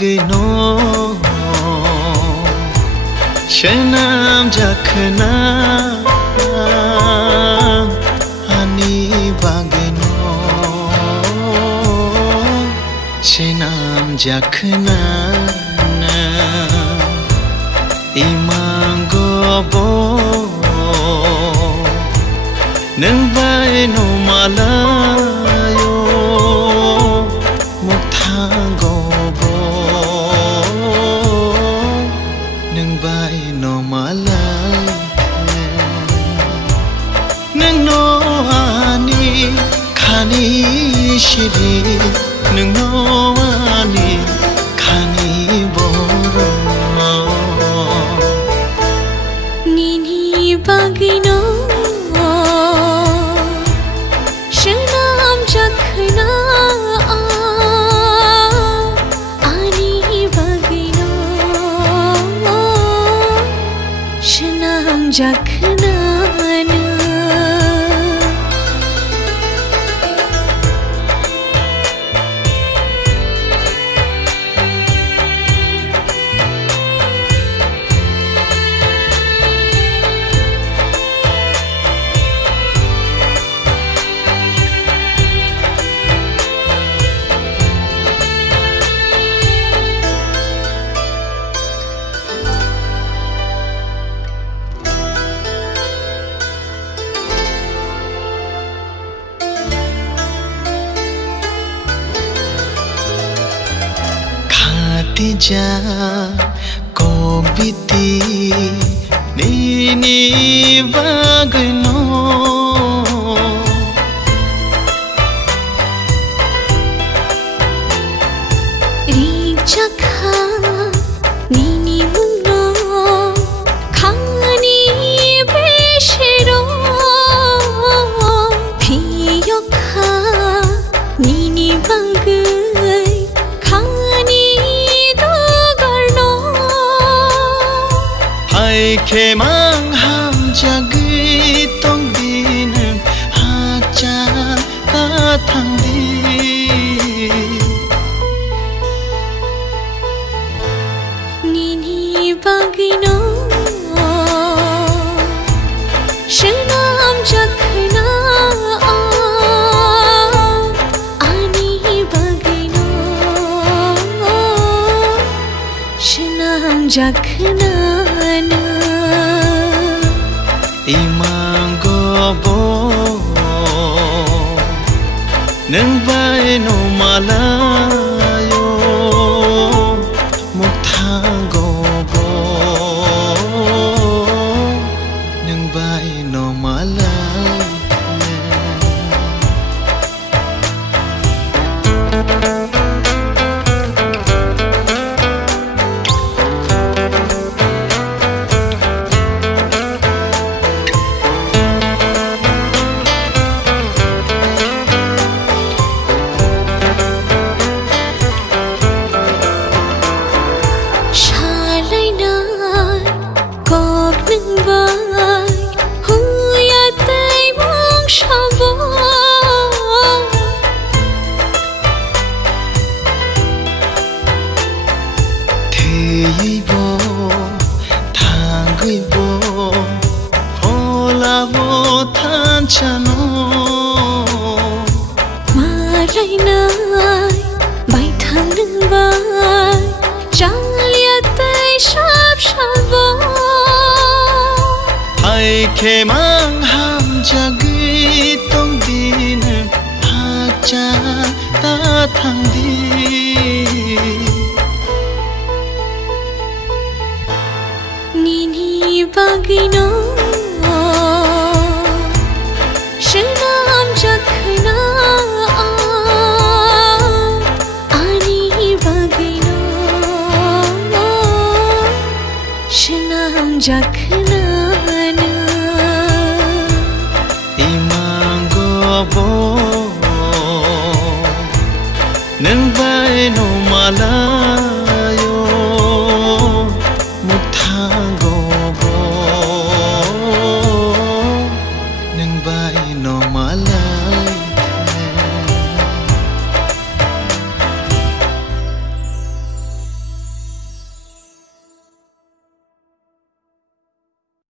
bagno shenam jakhna ani bagno shenam jakhna imangobo nang bai no malayo muktangobo nang bai no malay nang no ani khani shiri nang no ani khani boro Nini bagino shenam jakhna ani bagino shenam jakhna ja kobiti nini bagno Rinchakha nini munno khani beshero KIYOK nini bangai khani ke mang ham jagi tong din ha cha ta thang di Nini bagino shenam jakhna ani bagino shenam jakhna imangobo nang bai no malayo muktangobo nang bai no malayo ke mang ham jagi tong din ha cha ta thang di Nini bagino shenam jakhna ani bagino shenam jakhna imangobo nang bai no malayo muktangobo nang bai no malayo